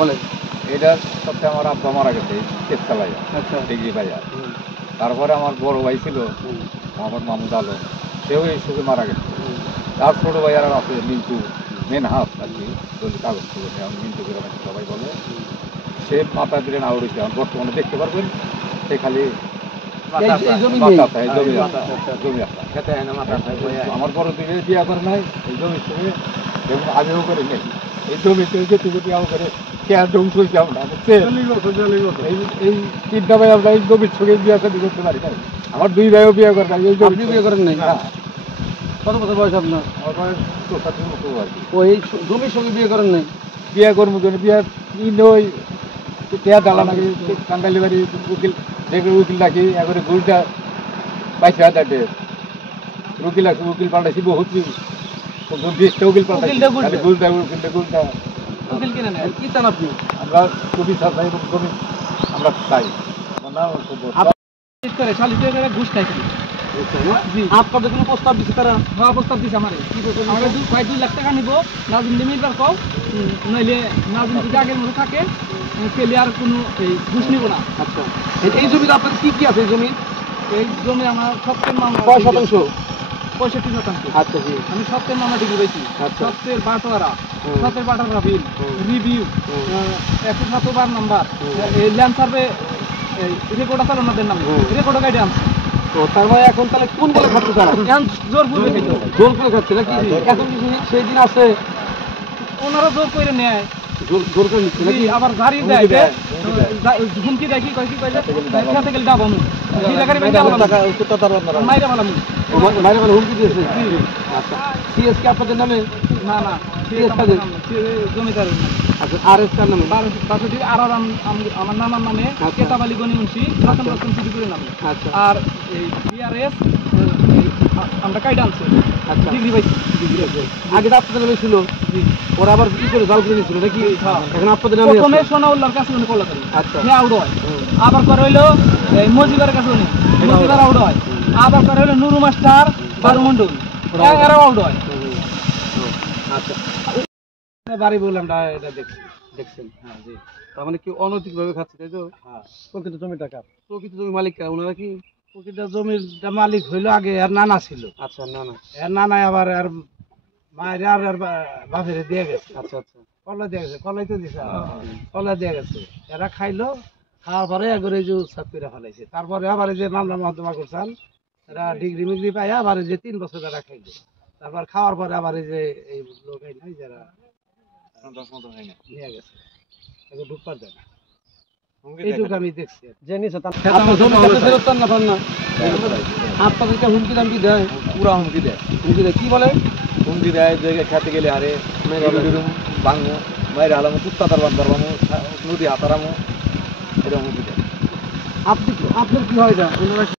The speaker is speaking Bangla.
বলেন। এটা সবচেয়ে আমার আব্বা মারা গেছে কেস চালাইয়া, আচ্ছা। ডিগ্রি পাইয়া। তারপরে আমার বড় ভাই ছিল মোহাম্মদ মাহমুদ আলম, সেও এই সুখে মারা গেছে। তার ছোট ভাই আর আছে মিন্টু, মেন হাফ আর কি, দলিল কাগজ ছিল মিন্টু করে সবাই বলে। সে মাথা দিলে না উড়েছে, এখন বর্তমানে দেখতে পারবেন সে খালি আমার বড় দিকে বিয়া করে নাই এই জমির সঙ্গে, এবং আগেও করে নেই এই জমির সঙ্গে যেটুকু বিয়াও করে এই তিনটা ভাই আমরা এই জমির সঙ্গে বিয়া শাদী করতে পারি না। আমার দুই ভাইও বিয়ে করে নাই। এই জমি বিয়ে করেন নাই? কত বছর বয়স আপনার? আমার বয়স 64 মতো আর কি। ওই জমির সঙ্গে বিয়ে করেন নাই? বিয়ে করবো কেন, বিয়ে নই পেয়া ডালা নাকি কান্দালি বাড়ি উকিল দেখে উকিল ডাকি একবারে গুলটা 22,000 ডে উকিল আছে, উকিল পাল্টাইছি বহুত, 20টা উকিল পাল্টাইছি, গুলটা উকিল কিনে নেন কি চান আপনি? আমরা কবি চাই এবং কবি আমরা চাই ঘুষ খাইছেন। আপনাদের কোনো প্রস্তাব দিচ্ছে তারা? হ্যাঁ, প্রস্তাব দিচ্ছে আমার। কি আমরা 2 লাখ টাকা নিব, নাজিম লিমিটবার কও, নইলে নাজিম যদি আগের মতো থাকে পেলে আর কোনো ঘুষ নিব না। আচ্ছা, এই জমিতে আপনাদের কি কি আছে? এই জমি আমার সবচেয়ে মামলা। কয় শতাংশ? 65%। আচ্ছা জি, আমি সবচেয়ে মামলা ডিগ্রি পেয়েছি। সবচেয়ে বাটোয়ারা, সবচেয়ে বাটোয়ারা বিল রিভিউ 107 নাম্বার, এই ল্যান্ড সার্ভে রেকর্ড আছে ওনাদের নামে, রেকর্ড গাইডে আনছে। তো তার মানে এখন তাহলে কোন বলে খাচ্ছে তারা? জোর করে খাইতো, জোর করে খাচ্ছে নাকি? এখন কি সেই দিন আছে ওনারা জোর করে নেয়, জোর করে নিচ্ছে নাকি? আবার গাড়ি দেয়, হুমকি দেয়, কি কয় খেতে গেলে যাবো আমি মাইরা ভালো মাইরা ভালো হুমকি দিয়েছে। আচ্ছা, সিএসকে আপনাদের নামে? না না, জমিদার। আচ্ছা, আর এস কার নামে? আর আমার নানার নামে কেতাব আলী গনি মুন্সি, সিদ্দিকুরের নামে। আচ্ছা, আর এই বিআরএস আমরা কাইডা আনছি। আচ্ছা, ডিগ্রি পাইছি। আগে তো আপনাদের নামে ছিল, ওরা আবার কি করে জাল করে নিয়েছিল নাকি? এখন আপনাদের নামে প্রথমে সোনাউল্লাহর কাছে উনি কলা করি। আচ্ছা, হ্যাঁ আউট হয়। আবার করে হইলো এই মজিবারের কাছে উনি, মজিবার আউট হয়। আবার করে হইলো নুরু মাস্টার, বারু মন্ডল, এরাও আউট হয়। আচ্ছা, বাড়ি বললাম এটা দেখছেন? হ্যাঁ জি। তার মানে কি অনৈতিক ভাবে খাচ্ছে, তাই তো? হ্যাঁ। প্রকৃত জমি টাকা, প্রকৃত জমি মালিক ওনারা কি? প্রকৃত জমির মালিক হইলো আগে আর নানা ছিল। আচ্ছা, নানা, এর নানা আবার আর মায়ের আর বাপের দিয়ে গেছে। আচ্ছা আচ্ছা, কলা দিয়ে গেছে, কলাই তো দিছে, কলা দিয়ে গেছে। এরা খাইলো, খাওয়ার পরে একবারে যে উৎসাহ করে ফেলাইছে। তারপরে আবার যে মামলা মহকমা করছেন, এরা ডিগ্রি মিগ্রি পাই আবার যে 3 বছর এরা খাইলো। তারপর খাওয়ার পরে আবার এই যে এই লোক নাই যারা নিয়ে গেছে, এখন ঢুকবার দেয় না। এইটুকু আমি দেখছি। আপনাদেরকে হুমকি দামকি দেয়? পুরা হুমকি দেয়। হুমকি দেয় কি বলে? হুমকি দেয় যে খেতে গেলে আরে বাংমু মায়ের আলামু কুত্তাতার বান্দার বামু নদী হাতারামু, এরকম হুমকি দেয়। আপনার কি হয়?